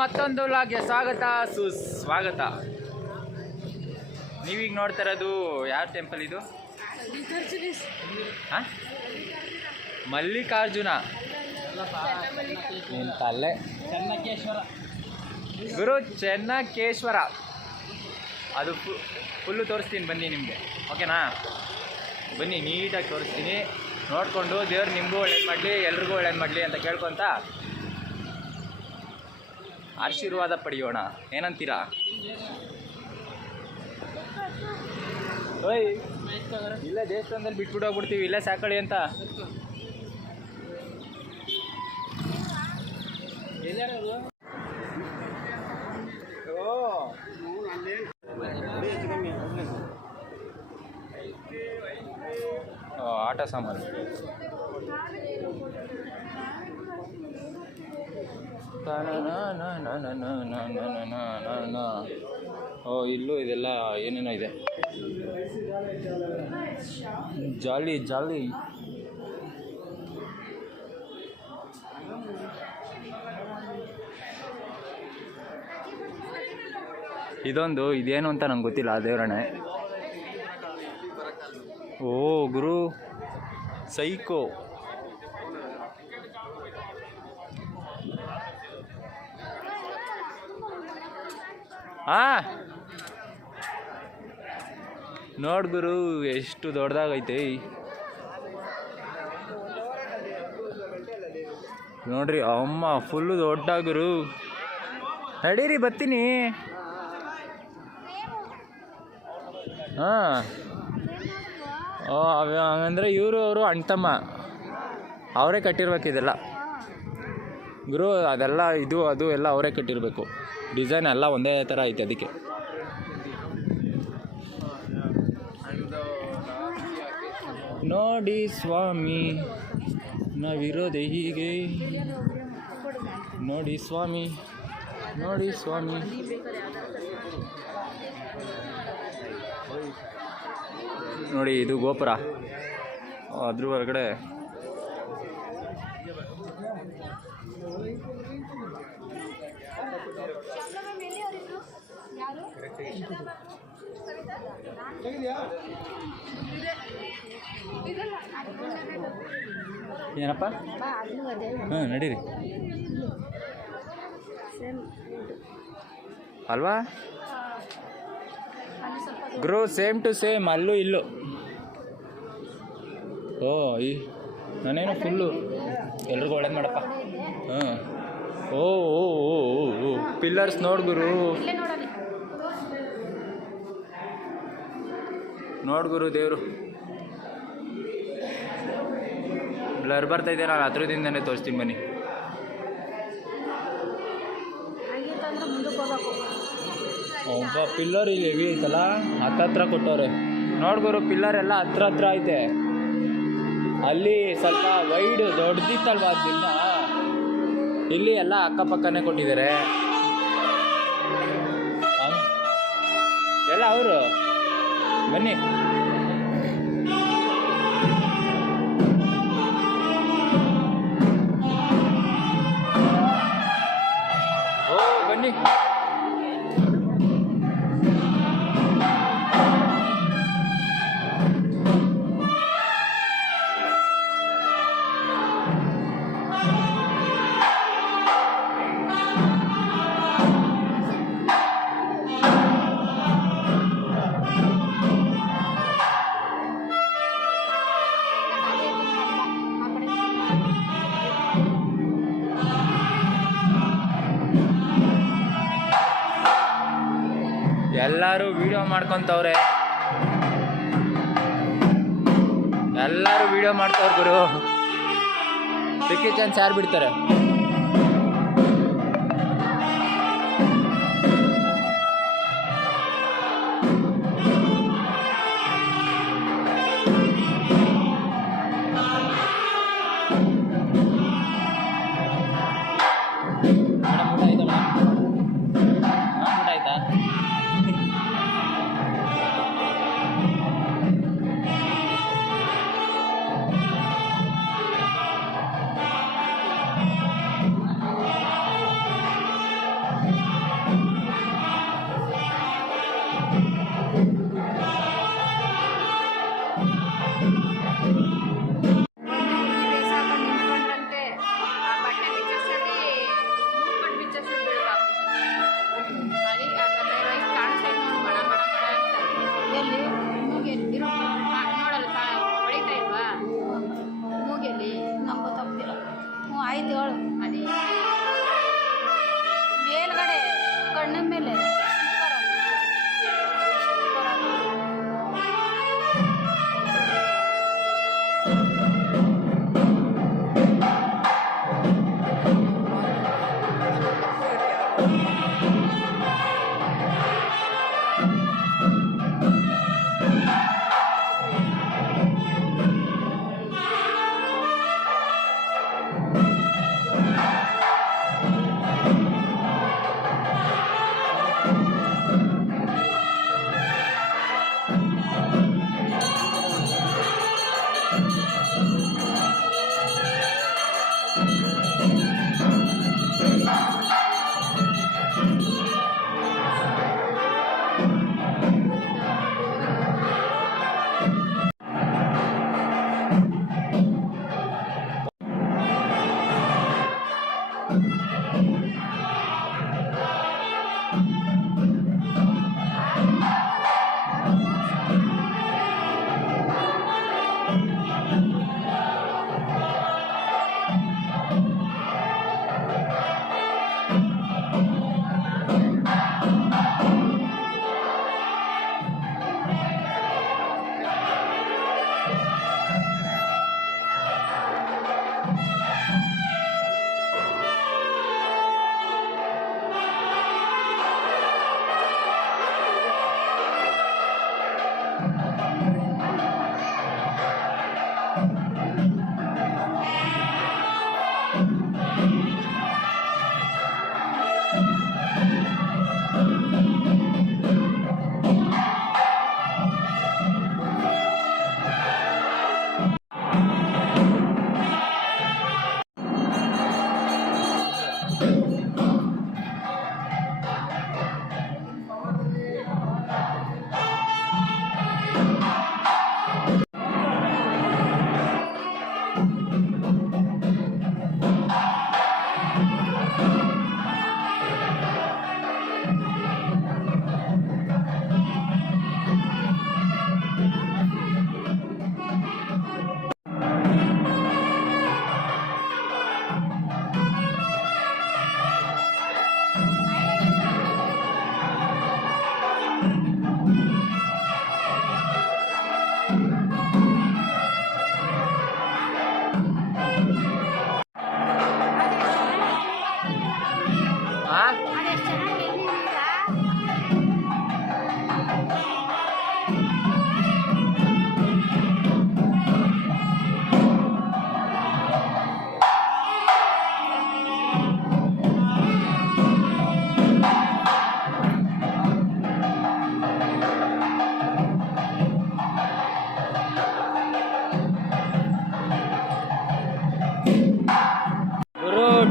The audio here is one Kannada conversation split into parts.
ಮತ್ತೊಂದು ಲಾಗ್ಗೆ ಸ್ವಾಗತ ಸುಸ್ವಾಗತ. ನೀವೀಗ ನೋಡ್ತಾ ಇರೋದು ಯಾವ ಟೆಂಪಲ್ ಇದು? ಮಲ್ಲಿಕಾರ್ಜುನ ನಿಂತಲ್ಲೇ ಗುರು ಚೆನ್ನಕೇಶ್ವರ. ಅದು ಫುಲ್ಲು ತೋರಿಸ್ತೀನಿ ಬನ್ನಿ ನಿಮಗೆ, ಓಕೆನಾ? ಬನ್ನಿ ನೀಟಾಗಿ ತೋರಿಸ್ತೀನಿ. ನೋಡಿಕೊಂಡು ದೇವ್ರು ನಿಮಗೂ ಒಳ್ಳೇದು ಮಾಡಲಿ, ಎಲ್ರಿಗೂ ಒಳ್ಳೇದು ಮಾಡಲಿ ಅಂತ ಕೇಳ್ಕೊತ ಆಶೀರ್ವಾದ ಪಡೆಯೋಣ. ಏನಂತೀರಾ? ಓಯ್ ಇಲ್ಲೇ ದೇವಸ್ಥಾನದಲ್ಲಿ ಬಿಟ್ಬಿಟ್ಟು ಹೋಗ್ಬಿಡ್ತೀವಿ, ಇಲ್ಲೇ ಸಾಕಳಿ ಅಂತ. ಆಟ ಸಾಮಾನು ಇಲ್ಲೂ ಇದೆಲ್ಲ ಏನೇನೋ ಇದೆ. ಜಾಲಿ ಜಾಲಿ. ಇದೇನು ಅಂತ ನಂಗೆ ಗೊತ್ತಿಲ್ಲ. ದೇವರಣೆ. ಓ ಗುರು ಸೈಕೋ. ನೋಡ್ ಗುರು ಎಷ್ಟು ದೊಡ್ಡದಾಗೈತೆ ನೋಡ್ರಿ. ಅಮ್ಮ ಫುಲ್ಲು ದೊಡ್ಡ ಗುರು. ನಡೀರಿ ಬರ್ತೀನಿ. ಹಂಗಂದ್ರೆ ಅವರು ಅಣ್ತಮ್ಮ ಅವರೇ ಕಟ್ಟಿರ್ಬೇಕು ಇದೆಲ್ಲ ಗುರು. ಅದೆಲ್ಲ ಅದು ಎಲ್ಲ ಅವರೇ ಕಟ್ಟಿರಬೇಕು. ಡಿಸೈನ್ ಎಲ್ಲ ಒಂದೇ ಥರ ಐತೆ. ಅದಕ್ಕೆ ನೋಡಿ ಸ್ವಾಮಿ ನಾವಿರೋದೆ ಹೀಗೆ. ನೋಡಿ ಸ್ವಾಮಿ, ನೋಡಿ ಸ್ವಾಮಿ. ನೋಡಿ ಇದು ಗೋಪುರ. ಅದ್ರ ಹೊರಗಡೆ ಏನಪ್ಪ? ನಡೀರಿ ಅಲ್ವಾ ಗುರು? ಸೇಮ್ ಟು ಸೇಮ್ ಅಲ್ಲೂ ಇಲ್ಲೂ. ನಾನೇನು ಫುಲ್ಲು ಎಲ್ರಿಗೂ ಒಳ್ಳೇದು ಮಾಡಪ್ಪ. ಓ ಓ ಓ ಪಿಲ್ಲರ್ಸ್ ನೋಡ್ ಗುರು. ನೋಡ್ ಗುರು ದೇವರು. ಬ್ಲರ್ ಬರ್ತೈತೆ, ನಾನು ಹತ್ರದಿಂದನೇ ತೋರಿಸ್ತೀನಿ ಬನ್ನಿ. ಒಬ್ಬ ಪಿಲ್ಲರ್ ಇಲ್ಲಿ ಹೆವಿ ಐತಲ್ಲ, ಹತ್ರ ಕೊಟ್ಟವ್ರೆ. ನೋಡ್ ಗುರು ಪಿಲ್ಲರ್ ಎಲ್ಲ ಹತ್ರ ಐತೆ. ಅಲ್ಲಿ ಸ್ವಲ್ಪ ವೈಡ್ ದೊಡ್ಡದಿತ್ತಲ್ವಾ ಅದನ್ನ, ಇಲ್ಲಿ ಎಲ್ಲ ಅಕ್ಕಪಕ್ಕನೇ ಕೊಟ್ಟಿದ್ದಾರೆ ಎಲ್ಲ. ಅವರು ಬನ್ನಿ. ಓ ಬನ್ನಿ. ಎಲ್ಲರೂ ವಿಡಿಯೋ ಮಾಡ್ಕೊತವ್ರೆ, ಎಲ್ಲರೂ ವಿಡಿಯೋ ಮಾಡ್ತವ್ರೆ ಗುರು. ಸಿಕ್ಕಿ ಚಾನ್ಸ್ ಯಾರು ಬಿಡ್ತಾರೆ? ಆಯ್ತು ಹೇಳು. ಅದೇ ಮೇಲ್ಗಡೆ ಕಣ್ಣಿನ ಮೇಲೆ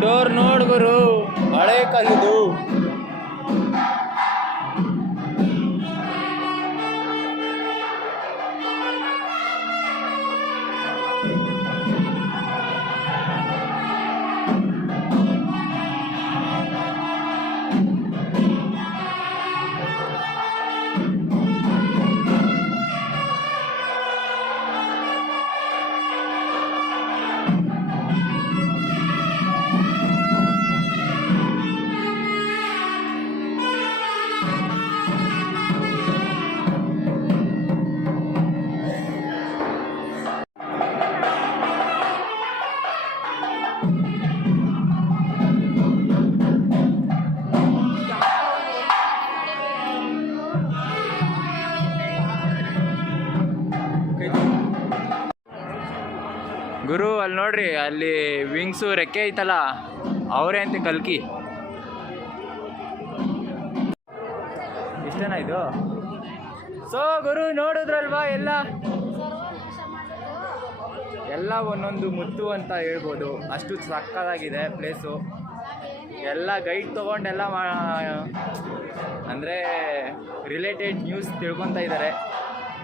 ಡೋರ್ ನೋಡ್ ಗುರು, ಹಳೆ ಕಾಲದ್ದು. ಗುರು ಅಲ್ಲಿ ನೋಡ್ರಿ, ಅಲ್ಲಿ ವಿಂಗ್ಸು ರೆಕ್ಕೆ ಐತಲ್ಲ, ಅವರೇ ಅಂತ ಕಲ್ಕಿ. ಇಷ್ಟೇನಾ ಇದು? ಸೊ ಗುರು ನೋಡಿದ್ರಲ್ವಾ, ಎಲ್ಲ ಒಂದೊಂದು ಮುತ್ತು ಅಂತ ಹೇಳ್ಬೋದು. ಅಷ್ಟು ಸಕ್ಕತ್ತಾಗಿದೆ ಪ್ಲೇಸು. ಎಲ್ಲ ಗೈಡ್ ತೊಗೊಂಡೆಲ್ಲ ಅಂದರೆ ರಿಲೇಟೆಡ್ ನ್ಯೂಸ್ ತಿಳ್ಕೊತಾ ಇದ್ದಾರೆ.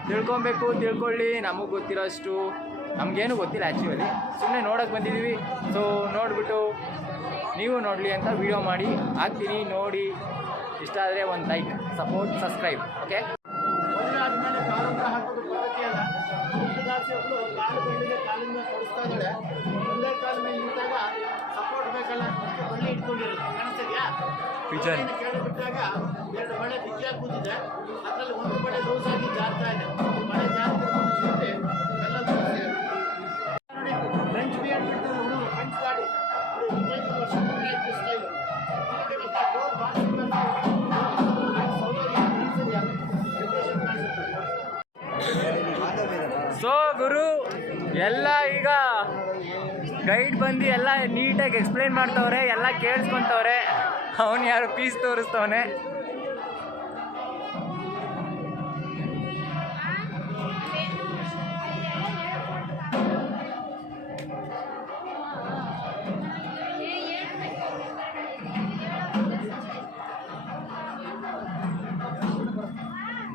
ತಿಳ್ಕೊಬೇಕು, ತಿಳ್ಕೊಳ್ಳಿ. ನಮಗೆ ಗೊತ್ತಿರೋಷ್ಟು, ನಮಗೇನು ಗೊತ್ತಿಲ್ಲ ಆ್ಯಕ್ಚುಲಿ, ಸುಮ್ಮನೆ ನೋಡೋಕ್ಕೆ ಬಂದಿದ್ದೀವಿ. ಸೊ ನೋಡಿಬಿಟ್ಟು ನೀವು ನೋಡಲಿ ಅಂತ ವಿಡಿಯೋ ಮಾಡಿ ಹಾಕ್ತೀನಿ. ನೋಡಿ, ಇಷ್ಟ ಆದರೆ ಒಂದು ಲೈಕ್, ಸಪೋರ್ಟ್, ಸಬ್ಸ್ಕ್ರೈಬ್. ಓಕೆ. ಆದಮೇಲೆ ಕಾಲಂತ ಹಾಕೋದು ಪದ್ಧತಿ ಅಲ್ಲ. ಕಾಲು ಕಾಲಿಂದ ತೊಡಿಸ್ತಾ ಇದ್ದಾಳೆ. ಒಂದೇ ಕಾಲ ಮೇಲೆ ನಿಂತಾಗ ಇಟ್ಕೊಂಡಿರೋದು ಕಾಣಿಸ್ತಿದ್ಯಾ? ಪಿಜನ್. ಕೆಳಗೆ ಬಿಟ್ಟಾಗ 2 ಮಳೆ ಬಿಗಿಯಾಗಿ ಕೂತಿದೆ, ಅದರಲ್ಲಿ ಒಂದು ಮಳೆ ಲೂಸ್ ಆಗಿ ಜಾರ್ತಾ ಇದೆ. ಮಳೆ ಜಾಸ್ತಿ ಎಲ್ಲ ನೋಡಿ ಫ್ರೆಂಚ್ ಬಿಯರ್ ಬಿಡ್ತಾರೆ ಹುಡುಗರು, ಫ್ರೆಂಚ್ ಗಾಡಿ 25 ವರ್ಷ ಆಯ್ತು ಸ್ಟೈಲ್. ಸೊ ಗುರು ಎಲ್ಲ ಈಗ ಗೈಡ್ ಬಂದು ಎಲ್ಲ ನೀಟಾಗಿ ಎಕ್ಸ್ಪ್ಲೈನ್ ಮಾಡ್ತವ್ರೆ, ಎಲ್ಲ ಕೇಳಿಸ್ಕೊಂತವ್ರೆ. ಅವನು ಯಾರು ಪೀಸ್ ತೋರಿಸ್ತವನೆ.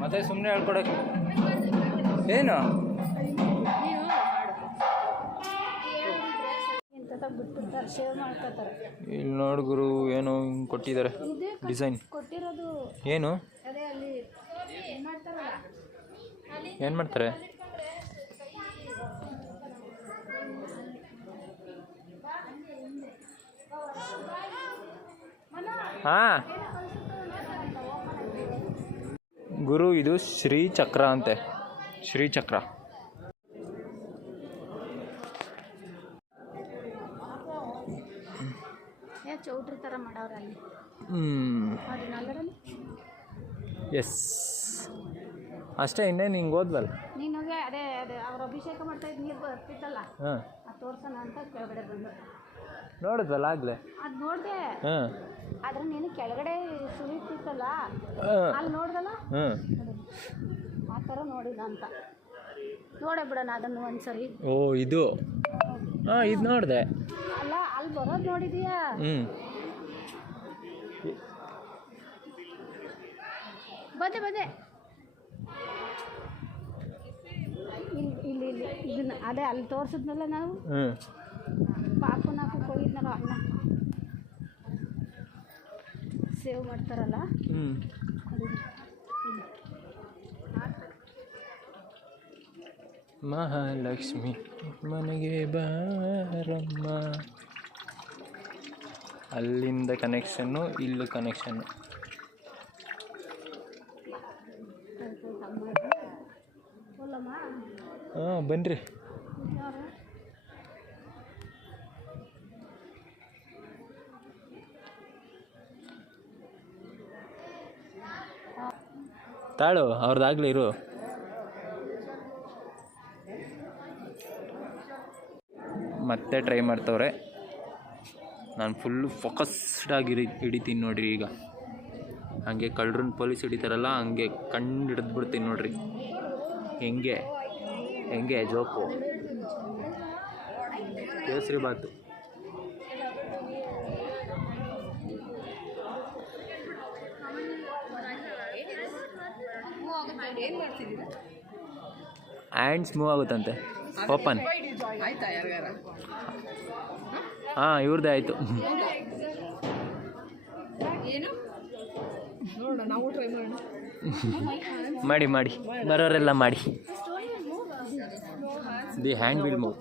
ಮತ್ತೆ ಸುಮ್ಮನೆ ಹೇಳ್ಕೊಡಕ್ಕೆ ಏನು ಬಿಟ್ಬಿಡ್ತಾರೆ, ಶೇವ್ ಮಾಡ್ಕೋತಾರೆ. ಇಲ್ಲಿ ನೋಡು ಗುರು, ಏನೋ ಹಿಂಗೆ ಕೊಟ್ಟಿದ್ದಾರೆ ಡಿಸೈನ್. ಕೊಟ್ಟಿರೋದು ಏನು ಅದೇ ಅಲ್ಲಿ ಮಾಡ್ತಾರಲ್ಲ, ಏನು ಮಾಡ್ತಾರೆ? ಹಾಂ ಗುರು, ಇದು ಶ್ರೀ ಚಕ್ರ ಅಂತೆ, ಶ್ರೀ ಚಕ್ರ. ಚೌಟ್ರಿ ಥರ ಮಾಡವ್ರೆ ಅಲ್ಲಿ. ಎಸ್ ಅಷ್ಟೇ, ಇನ್ನೇನು ಹಿಂಗೆ ಓದ್ವಲ್ಲ ನೀನು ಅದೇ ಅದೇ ಅವ್ರು ಅಭಿಷೇಕ ಮಾಡ್ತಾ ಇದ್ದು ನೀರು ಬರ್ತಿತ್ತಲ್ಲ, ಹಾಂ ಅದು ತೋರ್ಸೋಣ ಅಂತ ಕೆಳಗಡೆ ಬಂದು ನೋಡಿದ್ವಲ್ಲ ಆಗಲೇ. ಅದು ನೋಡಿದೆ, ಹಾಂ ಆದ್ರೆ ನೀನು ಕೆಳಗಡೆ ಸುರಿತಿತ್ತಲ್ಲ ಅಲ್ಲಿ ನೋಡ್ದಲ್ಲ, ಆ ಥರ ನೋಡಿಲ್ಲ ಅಂತ ನೋಡೇ ಬಿಡೋಣ ಅದನ್ನು ಒಂದ್ಸರಿ. ಓ ಇದು ಹಾಂ ಇದು ನೋಡಿದೆ ಅಲ್ಲ, ಅಲ್ಲಿ ಬರೋದು ನೋಡಿದೀಯಾ? ಬದೆ ಬದೆ ಇಲ್ಲಿ ಇಲ್ಲಿ ಇಲ್ಲಿ ಇದನ್ನ ಅದೇ ಅಲ್ಲಿ ತೋರಿಸಿದ್ನಲ್ಲ ನಾವು, ಪಾಪು ನಾಲ್ಕು ಕೊಯ್ದನಲ್ಲ ಅಣ್ಣ ಸೇವ್ ಮಾಡ್ತಾರಲ್ಲ. ಮಹಾಲಕ್ಷ್ಮಿ ಮನೆಗೆ ಬಾರಮ್ಮ. ಅಲ್ಲಿಂದ ಕನೆಕ್ಷನ್ನು, ಇಲ್ಲಿ ಕನೆಕ್ಷನ್ನು. ಹಾಂ ಬನ್ನಿರಿ. ತಾಳು ಅವ್ರದ್ದಾಗಲಿ ಇರು. ಮತ್ತೆ ಟ್ರೈ ಮಾಡ್ತವ್ರೆ. ನಾನು ಫುಲ್ಲು ಫೋಕಸ್ಡಾಗಿ ಹಿಡಿತೀನಿ ನೋಡಿರಿ. ಈಗ ಹಂಗೆ ಕಳ್ಳರನ್ನ ಪೊಲೀಸ್ ಹಿಡಿತಾರಲ್ಲ ಹಂಗೆ ಕಣ್ಣು ಹಿಡಿದ್ಬಿಡ್ತೀನಿ ನೋಡ್ರಿ. ಹೆಂಗೆ ಹೆಂಗೆ joke kesari bath. Hands move ಆಗುತ್ತಂತೆ. ಓಪನ್. ಹಾಂ ಇವ್ರದ್ದೇ ಆಯಿತು. ಮಾಡಿ ಮಾಡಿ ಬರೋರೆಲ್ಲ ಮಾಡಿ. The hand will move.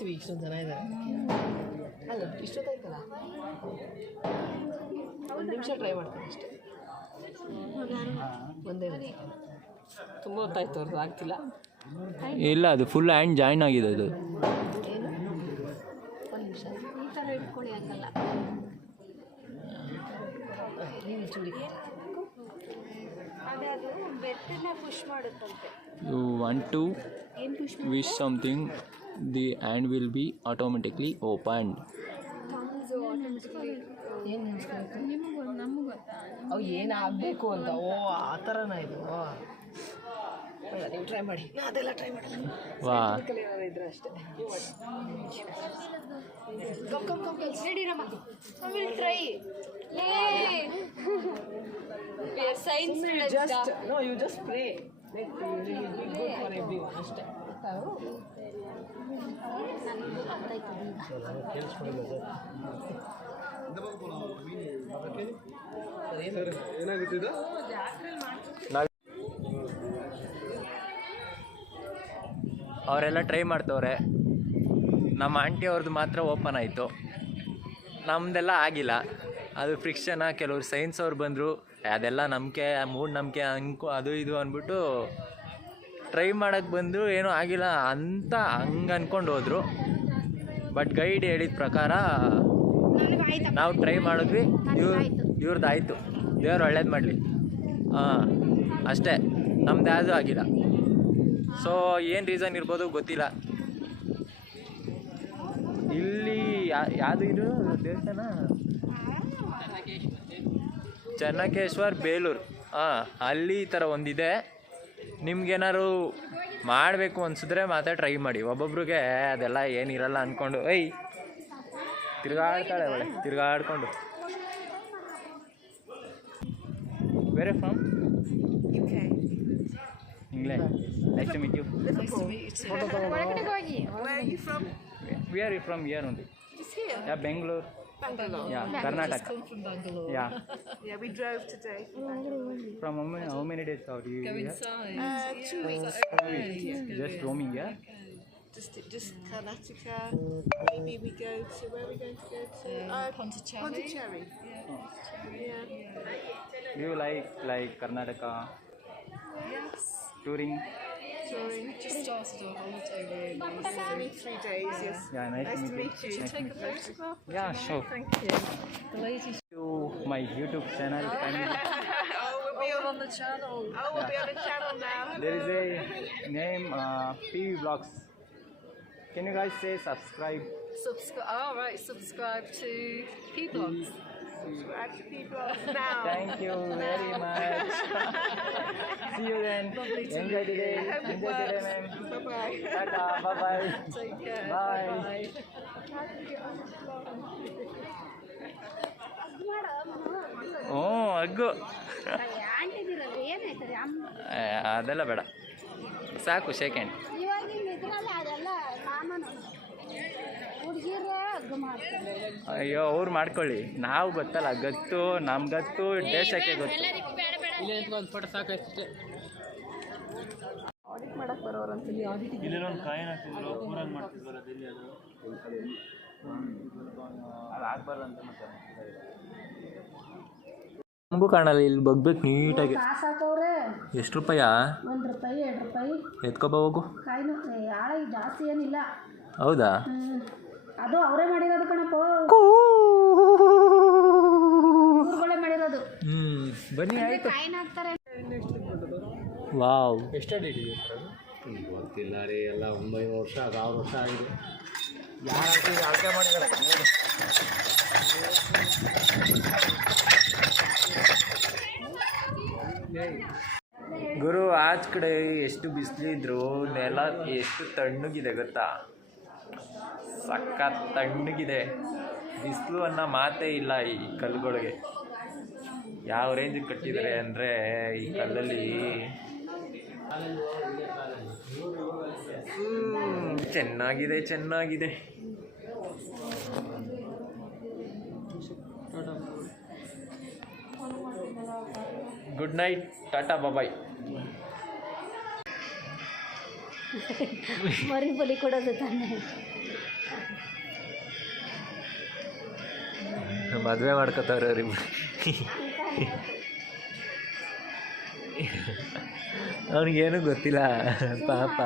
ನಿಮಿಷ ಟ್ರೈ ಮಾಡ್ತೀನಿ ಅಷ್ಟೇ. ಒಂದೇ ತುಂಬ ಹೊತ್ತಾಯ್ತು ಅವ್ರದ್ದು ಆಗ್ತಿಲ್ಲ. ಇಲ್ಲ ಅದು ಫುಲ್ ಹ್ಯಾಂಡ್ ಜಾಯಿನ್ ಆಗಿದೆ ಅದು. ಒಂದು ನಿಮಿಷ ಈ ಥರ ಇಟ್ಕೊಳ್ಳಿ, ಹಂಗಲ್ಲ. ಅದೇ ಅದು ಬೆಟ್ಟನ್ನ ಪುಷ್ ಮಾಡುತ್ತಂತೆ. You want to wish something, the hand will be automatically opened. ಅವು ಏನಾಗಬೇಕು ಅಂತ. ಓ ಆ ಥರನ ಇದು. ನೀವು ಟ್ರೈ ಮಾಡಿ, ಅದೆಲ್ಲ ಟ್ರೈ ಮಾಡಲ್ಲ. ವಾ ಇದ್ರೆ ಅಷ್ಟೇ. No, you just pray. Let it be good for everyone ಅಷ್ಟೇ. ಅವರೆಲ್ಲ ಟ್ರೈ ಮಾಡ್ತವ್ರೆ. ನಮ್ಮ ಆಂಟಿ ಅವ್ರದ್ದು ಮಾತ್ರ ಓಪನ್ ಆಯಿತು, ನಮ್ಮದೆಲ್ಲ ಆಗಿಲ್ಲ. ಅದು ಫ್ರಿಕ್ಷನ. ಕೆಲವ್ರು ಸೈನ್ಸ್ ಅವ್ರು ಬಂದರು, ಅದೆಲ್ಲ ನಂಬಿಕೆ, ಮೂಢನಂಬಿಕೆ ಅದು ಇದು ಅಂದ್ಬಿಟ್ಟು ಟ್ರೈ ಮಾಡೋಕ್ಕೆ ಬಂದರು, ಏನೂ ಆಗಿಲ್ಲ ಅಂತ ಹಂಗೆ ಅಂದ್ಕೊಂಡು ಹೋದರು. ಬಟ್ ಗೈಡ್ ಹೇಳಿದ ಪ್ರಕಾರ ನಾವು ಟ್ರೈ ಮಾಡಿದ್ವಿ, ಇವ್ರದ್ದಾಯಿತು. ದೇವ್ರು ಒಳ್ಳೇದು ಮಾಡಲಿ. ಹಾಂ ಅಷ್ಟೇ, ನಮ್ದು ಯಾವುದೂ ಆಗಿಲ್ಲ. ಸೊ ಏನು ರೀಸನ್ ಇರ್ಬೋದು ಗೊತ್ತಿಲ್ಲ. ಇಲ್ಲಿ ಯಾವುದು ಇದು ದೇವಸ್ಥಾನ? ಚೆನ್ನಕೇಶ್ವರ್ ಬೇಲೂರು. ಹಾಂ, ಅಲ್ಲಿ ಈ ಥರ ಒಂದಿದೆ. ನಿಮ್ಗೇನಾದ್ರು ಮಾಡಬೇಕು ಅನಿಸಿದ್ರೆ ಮಾತ್ರ ಟ್ರೈ ಮಾಡಿ. ಒಬ್ಬೊಬ್ರಿಗೆ ಅದೆಲ್ಲ ಏನಿರಲ್ಲ ಅಂದ್ಕೊಂಡು ತಿರ್ಗಾಡ್ತಾಳೆ ಒಳ್ಳೆ ತಿರ್ಗಾಡ್ಕೊಂಡು. Where from? England. Nice to meet you. Where are you from? We are from here only. Just here? Yeah, Bangalore. Bangalore. Yeah, Karnataka. Come from Bangalore. Yeah. Yeah, we drove today. From how many days are you Go here? inside. 2 weeks. Just roaming, yeah? Just Karnataka. Maybe we go to where are we going to go to? Pondicherry. Pondicherry. Yeah. Do you like Karnataka? Yes. Touring? Touring. Just started our holiday really. 3 days. Yes. Yeah, nice to meet you. Should Nice to take meet a you. photograph? Yeah, sure. Thank you. The ladies. To my YouTube channel. On the channel. Oh, we'll be on the channel now. There is a name PV Vlogs. Can you guys say subscribe? Subscribe to P-Blogs. Subscribe to P-Blogs now. Thank you very much. See you then. Enjoy the day. Enjoy the day, ma'am. Bye-bye. Tata. Bye bye. Take care. Bye. ಹ್ಞೂ ಅಗ್ಗು ಅದೆಲ್ಲ ಬೇಡ, ಸಾಕು ಸೆಕೆಂಡ್. ಅಯ್ಯೋ ಅವ್ರು ಮಾಡ್ಕೊಳ್ಳಿ, ನಾವು ಗೊತ್ತಲ್ಲ, ಗತ್ತು ನಮ್ಮ ಗತ್ತು ದೇಶಕ್ಕೆ ಗೊತ್ತು. ಫೋಟೋ ಸಾಕಷ್ಟೇ. ಇಲ್ಲಿ ಒಂದು ಕಾಯಿನ್ ಹಾಕ್ತಿದ್ರು, ಪೂರಂಗ್ ಮಾಡ್ತಿದ್ವಲ್ಲ ಡೆಲ್ಲಿ, ಅದು ಆಗ್ಬಾರ್ದು ಅಂತ ಮತ್ತೆ ನಮಗೂ ಕಾಣಲ್ಲ. ಇಲ್ಲಿ ಬಗ್ಬೇಕು ನೀಟಾಗಿ. ಎಷ್ಟು ರೂಪಾಯಾ? ₹1 ₹2 ಎತ್ಕೊಬ ಹೋಗು. ಕಾಯಿನು ಜಾಸ್ತಿ ಏನಿಲ್ಲ. ಹೌದಾ? ಅದು ಅವರೇ ಮಾಡಿರೋದು ಕಣಪ್ಪ, ಮಾಡಿರೋದು. ಬನ್ನಿ ಆಯ್ತು. ಕಾಯಿನ್ ಹಾಕ್ತಾರೆ. ವಾವ್, ಎಷ್ಟೇ ಡೇಟ್ ಇದೆ ಗೊತ್ತಿಲ್ಲ ರೀ. ಎಲ್ಲ 9 ವರ್ಷ 6 ವರ್ಷ ಆಗಿದೆ. ಯಾರು ಆಳ್ಕೆ ಮಾಡಿದ್ದಾರೆ? ಗುರು ಆಚ ಕಡೆ ಎಷ್ಟು ಬಿಸಿಲಿದ್ರು ನೆಲ ಎಷ್ಟು ತಣ್ಣಗಿದೆ ಗೊತ್ತಾ? ಸಖತ್ ತಣ್ಣಗಿದೆ. ಬಿಸಿಲು ಅನ್ನೋ ಮಾತೇ ಇಲ್ಲ ಈ ಕಲ್ಲುಗಳಿಗೆ. ಯಾವ ರೇಂಜಿಗೆ ಕಟ್ಟಿದ್ದಾರೆ ಅಂದರೆ ಈ ಕಲ್ಲಲ್ಲಿ ಚೆನ್ನಾಗಿದೆ ಚೆನ್ನಾಗಿದೆ. ಗುಡ್ ನೈಟ್, ಟಾಟಾ ಬಾಯ್. ಮರಿ ಬಲಿ ಕೊಡೋದು ತಾನೆ. ಮದುವೆ ಮಾಡ್ಕೋತಾವ್ರೆ ಅವ್ರಿಬ್ರು. ಅವ್ನಿಗೇನು ಗೊತ್ತಿಲ್ಲ ಪಾಪ.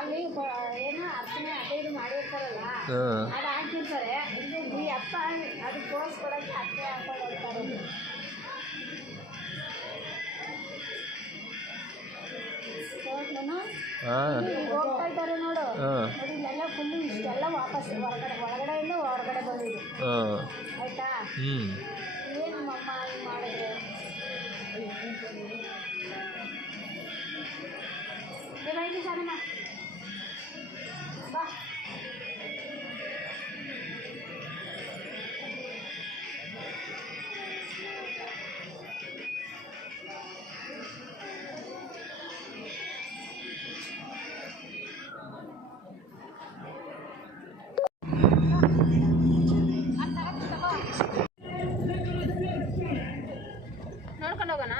ಅಲ್ಲಿ ಏನೋ ಅರ್ಚನೆ ಅದೇ ಇದು ಮಾಡಿರ್ತಾರಲ್ಲ, ಹ್ಞೂ ಅದು ಹಾಕಿರ್ತಾರೆ. ಈ ಅಪ್ಪ ಅದು ಕೋರ್ಸ್ ಕೊಡೋಕ್ಕೆ ಅತ್ತೆ ಹಾಕೊಂಡು ಹೋಗ್ತಾರೆ. ಹಾಂ ಹೋಗ್ತಾ ಇದ್ದಾರೆ ನೋಡು. ಹಾಂ ನೋಡಿ ಇಲ್ಲೆಲ್ಲ ಫುಲ್ಲು ಇಷ್ಟೆಲ್ಲ ವಾಪಸ್ ಒಳಗಡೆಯಿಂದ ಹೊರಗಡೆ ಬಂದಿದ್ದು. ಹಾಂ ಆಯ್ತಾ? ಏನು ಮಮ್ಮ ಹಿಂಗೆ ಮಾಡಿದ್ರೆ ಬೈಲಿ ಸಾರಮ್ಮ ಬಾ. ನೋಡ್ಕೊಂಡು ಹೋಗೋಣ.